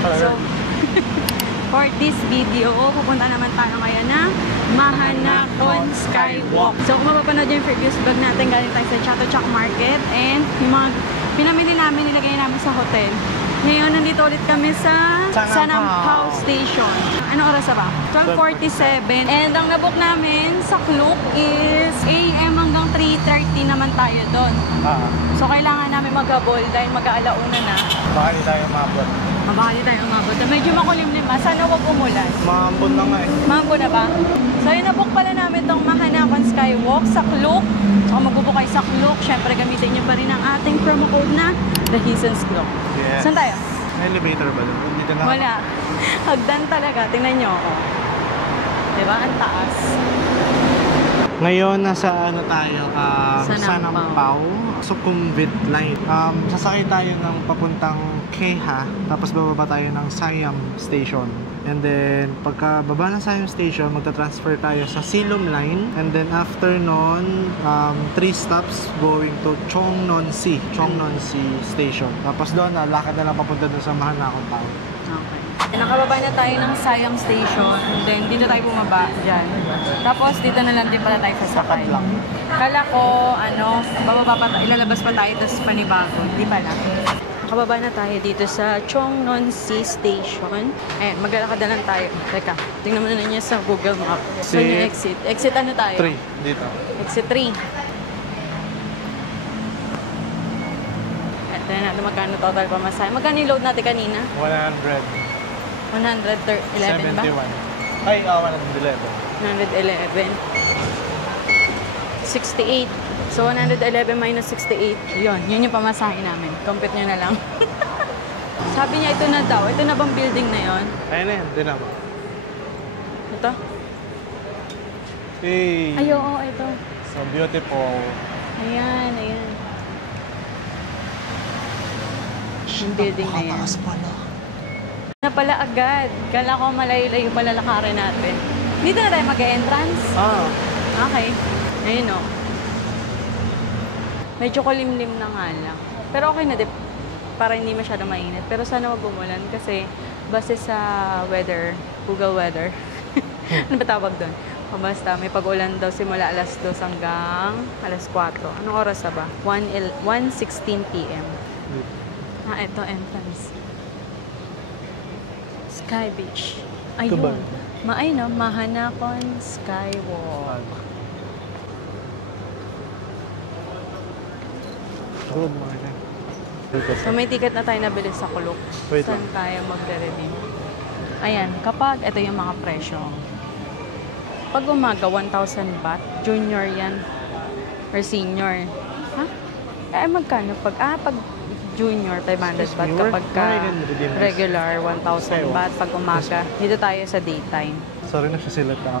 So, for this video, pupunta naman tayo ngayon ng Mahanakon Skywalk. So, kung mapapanood yung previous vlog natin, galing tayo sa Chatuchak Market and yung mga pinamili namin, nilagay namin sa hotel. Ngayon, nandito ulit kami sa Sanampao Station. Anong oras na ba? 12:47. And ang nabook namin sa Klook is AM hanggang 3:30 naman tayo doon. So, kailangan namin mag-habol dahil mag-aalauna na. Baka hindi tayo umabot. Baka hindi tayo umabot. Medyo makulimlim. Sana huwag umulan. Maambon na nga eh. Maambon na ba? So, yun nabook pala namin itong Mahanakon Skywalk sa Klook. So, kung magbubook kayo sa Klook, syempre gamitin nyo pa rin ang ating promo code na The Hisens Klook. Yes. Saan tayo? May elevator ba doon? Dito na. Wala. Hagdan talaga. Tingnan nyo ako. Diba? Ang taas. Ngayon, nasa ano tayo? Sanampao. Sukhumvit line. Sasakay tayo ng papuntang Keha. Tapos bababa tayo ng Siam Station. And then, pagka baba ng Siam Station, magta-transfer tayo sa Silom Line. And then, after nun, 3 stops going to Chongnonsi Station. Tapos doon, lakad na lang papunta doon sa Mahanakon Town. Okay. Nakababa na tayo ng Siam Station. Then, dito tayo bumaba dyan. Tapos, dito na lang din pala tayo sasakay. Kala ko, bababa pa tayo, ilalabas pa tayo, tapos panibago. Hindi pala. Nakababa na tayo dito sa Chongnonsi Station. Maglalakad na lang tayo. Teka, tingnan mo na niya sa Google Map. So, yung exit. Exit ano tayo? 3, dito. Exit 3. Ito na natin magkano total pamasahe. Magkano yung load natin kanina? 100. 111 ba? 71. Ay, 111. 111. 68. So, 111 minus 68. Yun yung pamasahe namin. Compute nyo na lang. Sabi niya, ito na daw. Ito na bang building na yon? Ayun na yan, din ako. Ito? Hey! Ay, oo, ito. So beautiful. Ayan, ayan. Yung building na yan. Na pala agad. Kala ko malayo-layo pala lakarin natin. Dito na tayo mag-entrance? Okay. Ayun o. Medyo kulimlim na nga lang. Pero okay na, para hindi masyado mainit. Pero sana wag umulan kasi base sa weather, Google Weather. Ano ba tawag doon? Basta may pag-ulan daw simula alas 2 hanggang alas 4. Anong oras na ba? 1:16 PM. Ito entrance. Sky Beach. Ayun. Mahanakon Skywalk. Good morning. So may ticket na tayo nabili sa Klook. Saan tayo magre-redeem? Ayan, kapag ito yung mga presyo. Pag umaga, 1,000 baht. Junior yan. Or senior. Ha? Magkano? Pag junior, 500 baht. Kapag regular, 1,000 baht. Pag umaga, dito tayo sa daytime. Sorry, nasalita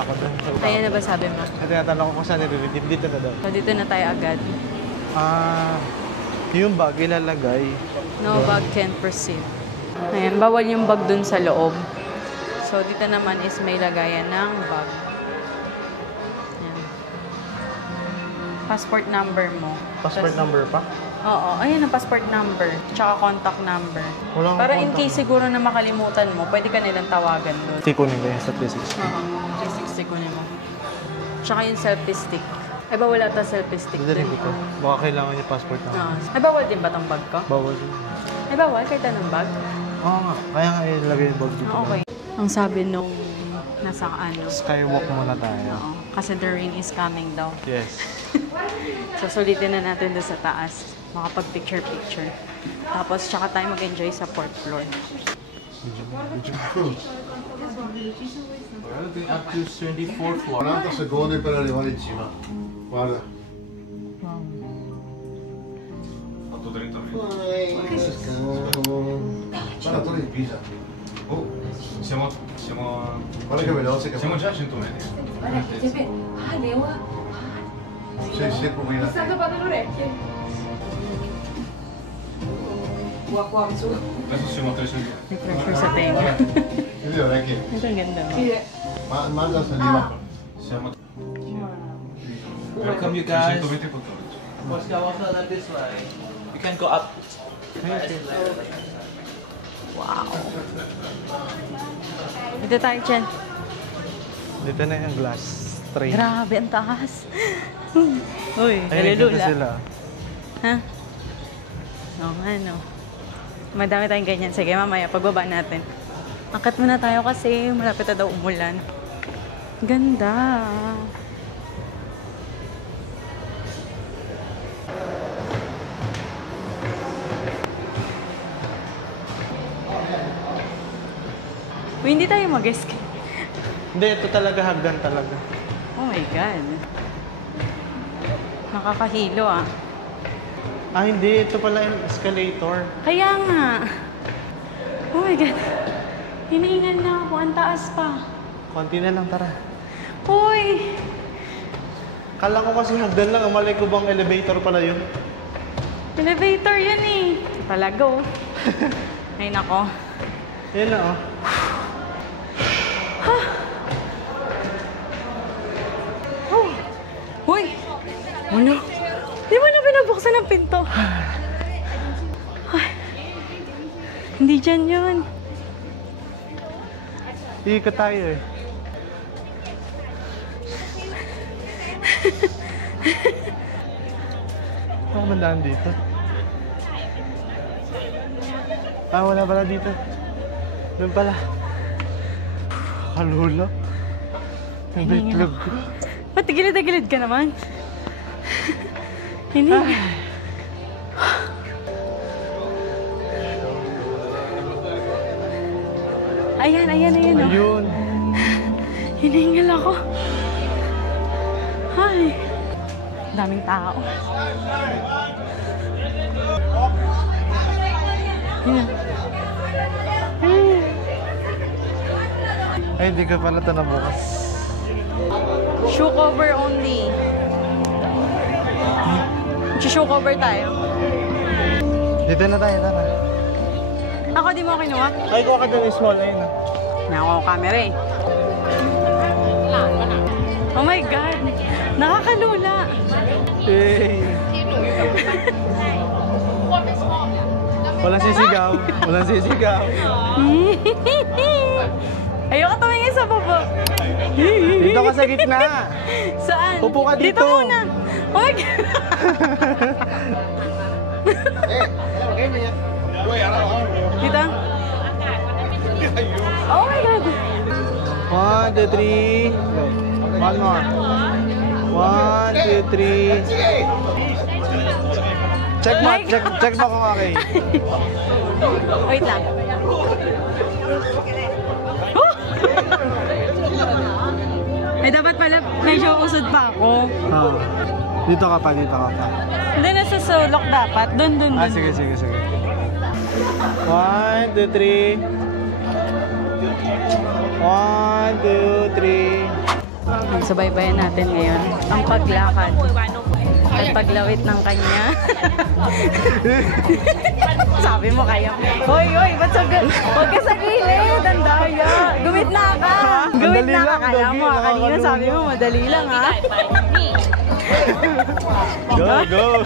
ako doon. Ayan na ba sabi mo? Tinatanong ko kung saan nire-redeem. Dito na daw. So dito na tayo agad. Yung bag ilalagay. No bag can proceed. Ayan, bawal yung bag dun sa loob. So, dito naman is may lagayan ng bag. Ayan. Passport number mo. Passport number pa? Oo, ayan ang passport number. Tsaka contact number. Para in case siguro na makalimutan mo, pwede ka nilang tawagan doon. Kunin ko yan sa 360. Oo, 360 kunin mo. Tsaka yung selfie stick. Ay, bawal ata selfie stick Hindi dun. ko. Baka kailangan yung passport number. Ay, bawal din ba itong bag ko? Bawal din. Ay, bawal? Kahit anong bag? Oo nga. Kaya nga ilagay yung bag dito. Okay. Ang sabi nung nasa Skywalk muna tayo. Oo. Kasi the rain is coming daw. Yes. So, sulitin na natin doon sa taas. Makapag-picture-picture. Tapos, tsaka tayo mag-enjoy sa 4th floor. Up to 24th floor. 40 secondi per arrivare in cima. Guarda. Fatto 30 minuti. Guarda, torre di Pisa. Oh, siamo Guarda che veloce che siamo già a 100 metri. Sei secco qui là. Adesso siamo a 3 sul May pressure sa tenga. Vedi le orecchie? Ito ang ganda. Ma mangia saliva. Siamo Welcome you guys. 120 14. You can go up. Wow. Dito tayo, Chen. Dito na yung glass tray. Grabe, ang taas. Uy, Ayun, dito kalulula. sila. Ha? Oo nga, no. Madami tayong ganyan. Sige, mamaya, pagbaba natin. Angkat muna tayo kasi malapit na daw umulan. Ganda. Uy, hindi tayo mag-escape. Hindi, ito talaga hagdan talaga. Oh my God. Nakakahilo ah. Ah, hindi. Ito pala yung escalator. Kaya nga. Oh my God. Hinihingal na ako. Ang taas pa. Konti na lang, tara. Uy! Kala ko kasi hagdan lang. Malay ko bang elevator pala yun? Elevator yan eh. Palago. Ay nako. Yan na, oh. Oh. Uy! Ano? Di mo na pinabuksan ang pinto. Ay. Hindi dyan yun. Iikot tayo eh. Ano mandaan dito? Ah, wala pala dito. Doon pala. Kalula. Ang bitlog ko. Ba't gilid-gilid ka naman? Hinihingal. Ayan, ayan, ayan. Oh. Ayun. Hinihingal ako. Ay. Daming tao. Yan. Ay, hindi ka pala ito nabukas. Shoe cover only. Shoe cover tayo. Dito na tayo, tara. Ako, di mo kinuha? Ay, kuha ka doon yung small. Ayun na. Nako, camera eh. Oh my God! Nakakalula! Hey. Walang sisigaw. Walang sisigaw. Ayoko tumingin sa baba. Dito ka sa gitna. Saan? Upo ka dito. Dito muna. Oh my God! Dito? Oh my God! 1, 2, 3. Go. One more. 1, 2, 3. Check mo. My God. Check mo kung okay. Wait lang. Eh, dapat pala medyo usod pa ako. Ah. Dito ka pa, dito ka pa. Hindi, nasa sulok dapat. Dun. Ah, sige. 1, 2, 3. 1, 2, 3. Subaybayan natin ngayon ang paglakad at paglawit ng kanya. Sabi mo kaya. Hoy, ba't huwag ka sa gilid? Ang daya. Gumit na ka. Gumit Madali na ka. lang, Kala Doggy. mo, kanina Nakakalula. sabi mo, madali lang ha. Go.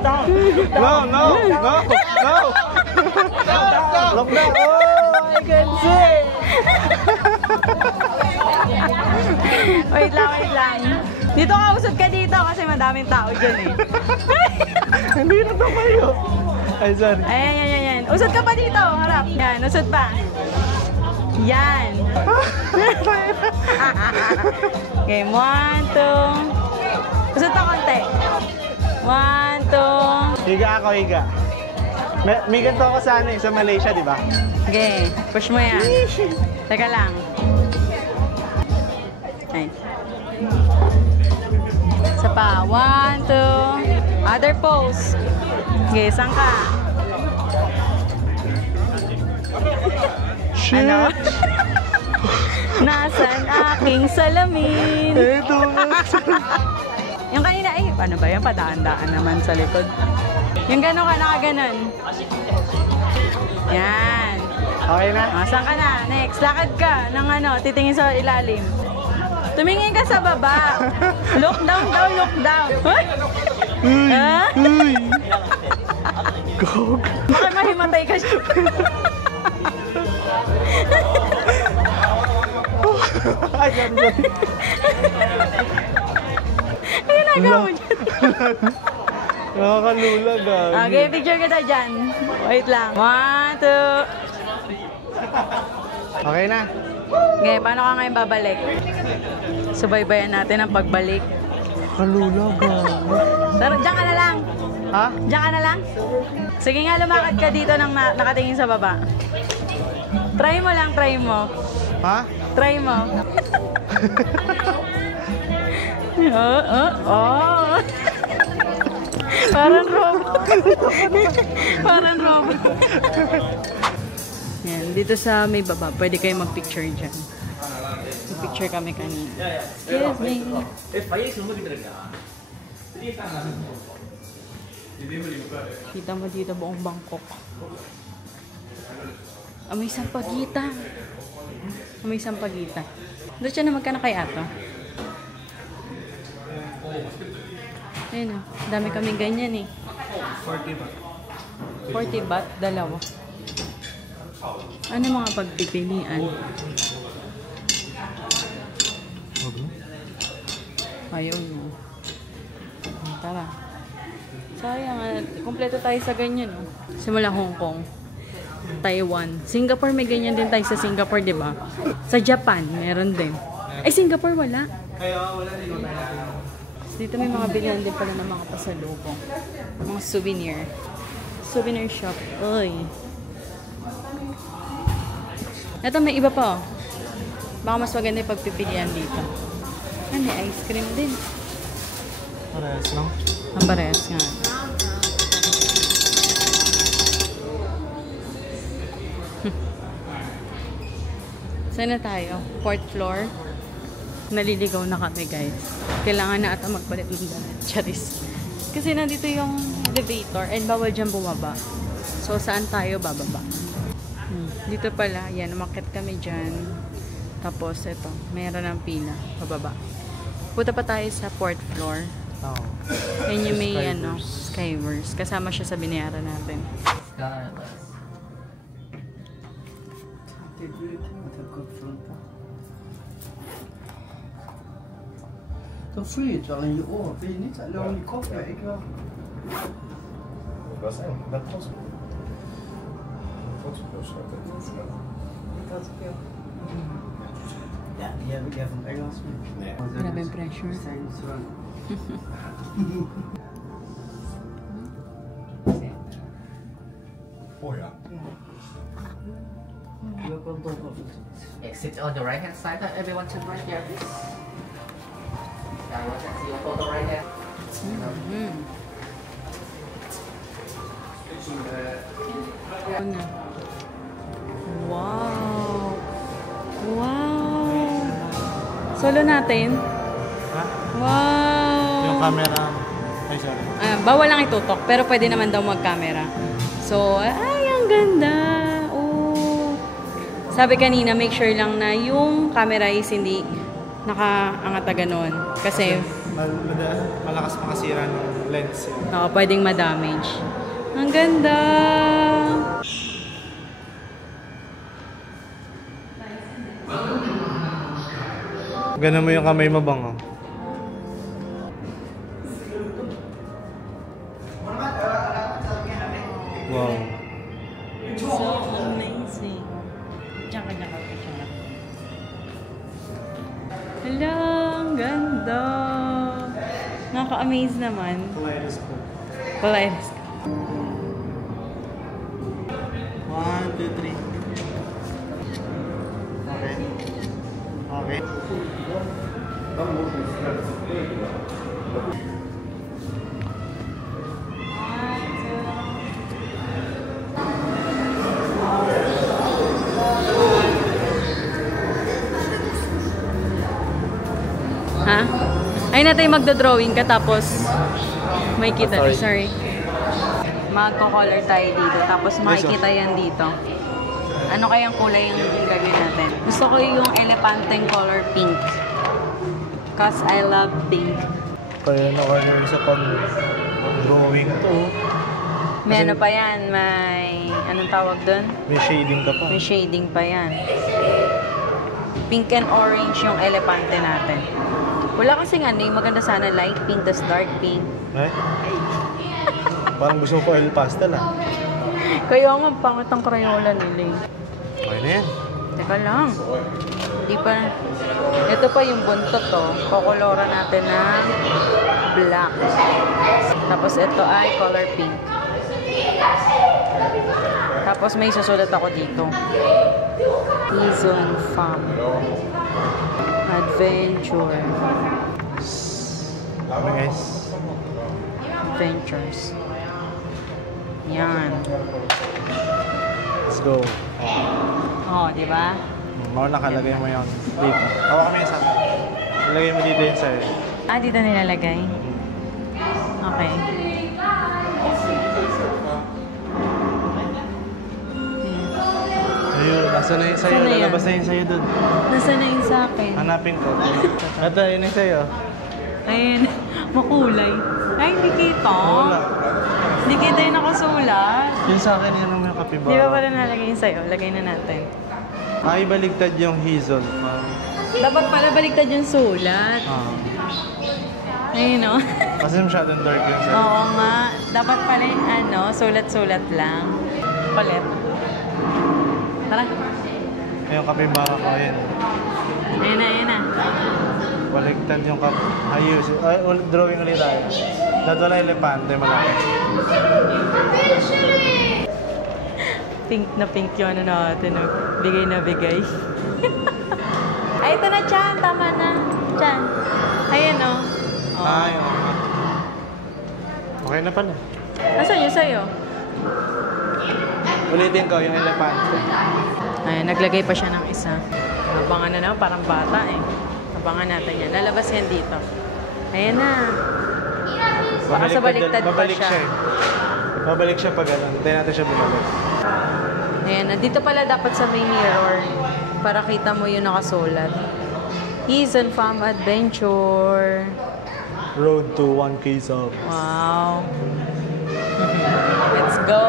No. Lock down. Oh, I can see. Wait lang. Dito ka, usod ka dito kasi madaming tao dyan eh. Hindi na to kayo. Ay, sorry. Ayan. Usod ka pa dito, harap. Yan, usod pa. Yan. Okay, 1, 2. Usod pa konti. 1, 2. Higa ako, higa. May ganito ako sa sa Malaysia, di ba? Okay, push mo yan. Teka lang. Ay. Isa pa. 1, 2. Other pose. Okay, saan ka? Shit. Ano? Nasaan aking salamin? Ito nga. Yung kanina, ano ba yan? Padaan-daan naman sa likod. Yung gano'n ka, nakaganon. Yan. Okay na? Saan ka na? Next, lakad ka ng titingin sa ilalim. Tumingin ka sa baba. Look down daw, look down. Hoy! Ha? Gog. Baka mahimatay ka siya. Ano ginagawa mo dyan? Nakakalula, gagi. Okay, picture kita dyan. Wait lang. 1, 2. Okay na. Okay, paano ka ngayon babalik? Subaybayan natin ang pagbalik. Kalula, gagi. Pero dyan ka na lang. Ha? Diyan ka na lang? Sige nga, lumakad ka dito nang nakatingin sa baba. Try mo lang, try mo. Ha? Try mo. Oh. Parang robot. Parang robot. Yan, dito sa may baba, pwede kayo mag-picture dyan. Mag-picture kami kanina. Excuse me. Kita mo dito buong Bangkok. Amoy sampagita. Amoy sampagita. Doon siya na magkana kay ato. Ayun o. Dami kaming ganyan eh. 40 ba? 40 baht, dalawa. Ano mga pagpipilian? Ayun mo. Tara. Sayang, kompleto tayo sa ganyan. Oh. Simula Hong Kong, Taiwan. Singapore, may ganyan din tayo sa Singapore, di ba? Sa Japan, meron din. Ay, Singapore wala. Wala din. Dito may mga bilhan din pala ng mga pasalubong. Mga souvenir. Souvenir shop. Uy. Ito, may iba pa oh. Baka mas maganda yung pagpipilian dito. Ah, may ice cream din. Parehas lang. Ang parehas nga. Saan na tayo? 4th floor. Naliligaw na kami, guys. Kailangan na ata magbalik ng dala. Charis. Kasi nandito yung elevator and bawal dyan bumaba. So, saan tayo bababa? Dito pala. Yan, umakit kami dyan. Tapos, ito. Mayroon ng pila. Bababa. Punta pa tayo sa 4th floor. Oo. Yan yung may Skywars. Kasama siya sa binayaran natin. De flyter den ju av. Vi är inte lång i koppväg. Vad säger du? Vänta oss. Ja, die heb ik even van Engels mee. Grabe yung pressure. Oh ja. Exit on the right hand side. Everyone to brush there, please. Everyone can see your photo right there. Wow! Wow! Solo natin? Ha? Wow! Yung camera. Ay, sorry. Bawal lang itutok, pero pwede naman daw mag-camera. So, ay, ang ganda! Oh. Sabi kanina, make sure lang na yung camera is hindi nakaangat na ganon. Kasi Malakas makasira ng lens yun. pwedeng ma-damage. Ang ganda! Ganun mo yung kamay mo bang, oh? Wow. So amazing. Diyan ka picture. Hala, ang ganda. Nakaka-amaze naman. Kaleidoscope. Kaleidoscope. 1, 2, 3. Okay. Okay. Ha? Ay natin magdo-drawing ka tapos may kita. Sorry. Magko-color tayo dito tapos makikita yan dito. Ano kayang kulay yung gagawin natin? Gusto ko yung elepanteng color pink. Cause I love pink. Kaya na-order sa pag-drawing to. May ano pa yan? May anong tawag doon? May shading ka pa. May shading pa yan. Pink and orange yung elepante natin. Wala kasing ano, yung maganda sana light pink, tas dark pink. Eh? Parang gusto ko oil pastel ah. Kaya nga, pangit ang Crayola nila eh. Okay na yan. Teka lang. Di pa. Ito pa yung buntot to. Kukolora natin ng black. Tapos ito ay color pink. Tapos may susulat ako dito. Season Farm. Adventure. Okay guys. Adventures. Yan. Let's go. Oh, di ba? Mau nakalagay mo yun dito. Hawa kami isa. Ilagay mo dito yun sa'yo. Ah, dito nilalagay? Okay. Ayun, nasa na yun sa'yo. Saan na yan? Lalabas na yun sa'yo dun. Nasaan na yun sa akin? Hanapin ko. Ito, yun yung sa'yo. Ayun, makulay. Ay, hindi kita. Wala. Hindi kita yung nakasulat. Yung sa akin, yun yung kapibara. Di ba pala nalagay yun sa'yo? Lagay na natin. Ay, baligtad yung hazel. Dapat pala baliktad yung sulat. Ayun, no? Kasi masyadong dark yun sa'yo. Oo nga. Dapat pala yung ano, sulat-sulat lang. Palit. Tara. Yung kapibara ko, yun. Ayun na, ayun na. Baligtad yung ayusin. Ay, drawing ulit tayo. Dapat wala elepante, malaki. Pink na pink yung ano natin. No? Bigay na bigay. Ay, ito na, Chan. Tama na. Chan. Ayan, oh. Oh. Ay, oo nga. Okay na pala. Nasaan yung sa'yo? Ulitin ko yung elepante. Ay, naglagay pa siya ng isa. Abangan na naman, parang bata eh. Abangan natin yan. Lalabas yan dito. Ayan na. Baka sa baliktad pa Babalik siya. eh. Babalik siya pag ano. Hintayin natin siya bumalik. Ayan, nandito pala dapat sa may mirror para kita mo yung nakasulat. Season Farm Adventure. Road to 1K subs. Wow. Let's go.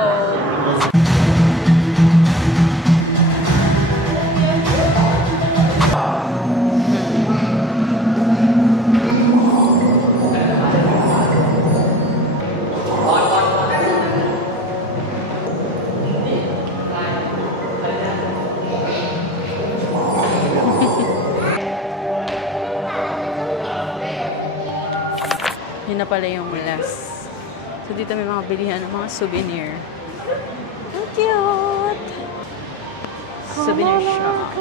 Yun na pala yung last. So dito may mga bilihan ng mga souvenir. Ang cute! Souvenir shop.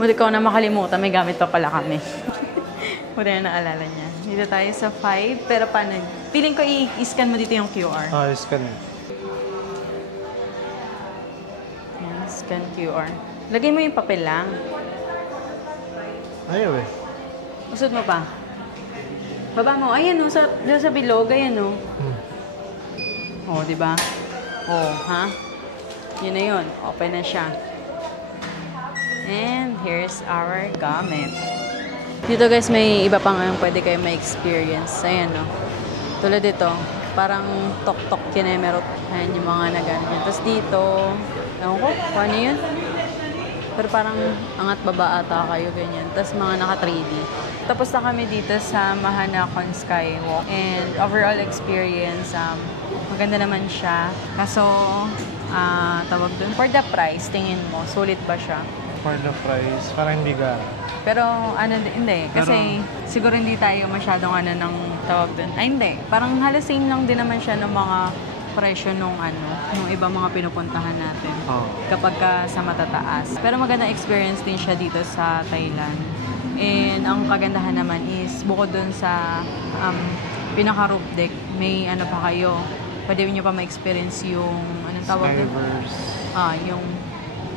Buti ko na makalimutan, may gamit pa pala kami. Buti na naalala niya. Dito tayo sa 5, pero paano? Feeling ko i-scan mo dito yung QR. Ayos ka na. Yan, scan QR. Lagay mo yung papel lang. Ayaw eh. Usod mo pa. Baba mo. Ayan o, sa bilog. Ayan o. O, di ba? O, ha? Yun na yun. Open na siya. And here's our gamit. Dito guys, may iba pang pwede kayo ma-experience. Ayan o. Tulad dito, parang tok-tok kinemerot. Ayan yung mga nagano dyan. Tapos dito, ewan ko, paano yun? Pero parang angat baba ata kayo, ganyan. Tapos mga naka 3D. Tapos na kami dito sa Mahanakon Skywalk. And overall experience, maganda naman siya. Kaso, tawag dun, for the price, tingin mo, sulit ba siya? For the price, parang hindi ka. Pero hindi. Kasi siguro hindi tayo masyadong ng tawag dun. Ay, hindi. Parang halos same lang din naman siya ng mga presyo nung ibang mga pinupuntahan natin kapag sa matataas. Pero magandang experience din siya dito sa Thailand. And ang kagandahan naman is bukod dun sa pinaka-roof deck, may pa kayo. Pwede nyo pa ma-experience yung anong tawag dun? Skyverse. Yung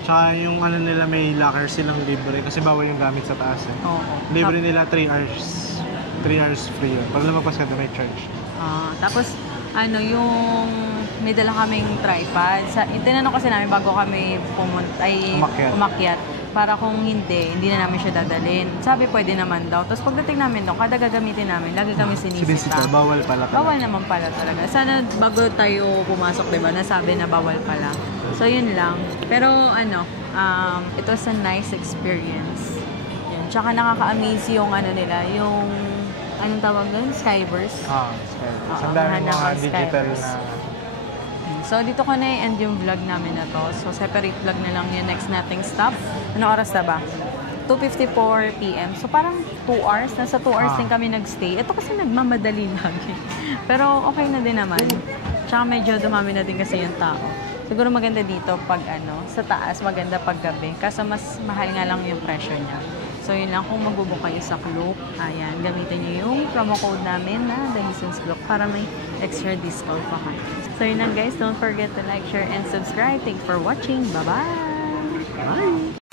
Tsaka yung nila may locker silang libre kasi bawal yung gamit sa taas eh. oo. Libre nila 3 hours. 3 hours free yun. Pag lumabas ka doon, may charge. Tapos yung may dala kaming tripod. Tinanong kasi namin bago kami umakyat. para kung hindi na namin siya dadalhin. Sabi pwede naman daw. Tapos pagdating namin doon, kada gagamitin namin, lagi kami sinisita. Bawal pala. Bawal naman pala talaga. Sana bago tayo pumasok, diba, nasabi na bawal pala. So, yun lang. Pero, it was a nice experience. Yun. Tsaka nakaka-amaze yung nila, yung, anong tawag doon? Skyburst. Ang dami mga digital Skyburst. na... So, dito ko na i-end yung vlog namin na to. So, separate vlog na lang yung next nating stop. Ano oras na ba? 2:54 p.m. So, parang 2 hours. Nasa 2 hours din kami nagstay. Ito kasi nagmamadali lagi. Pero, okay na din naman. Tsaka medyo dumami na din kasi yung tao. Siguro maganda dito pag sa taas, maganda pag gabi. Kaso mas mahal nga lang yung presyo niya. So, yun lang. Kung magbubook kayo sa Klook, ayan, gamitin niyo yung promo code namin na Dahison's Klook para may extra discount pa kayo. So, yun lang guys. Don't forget to like, share, and subscribe. Thanks for watching. Bye-bye! Bye!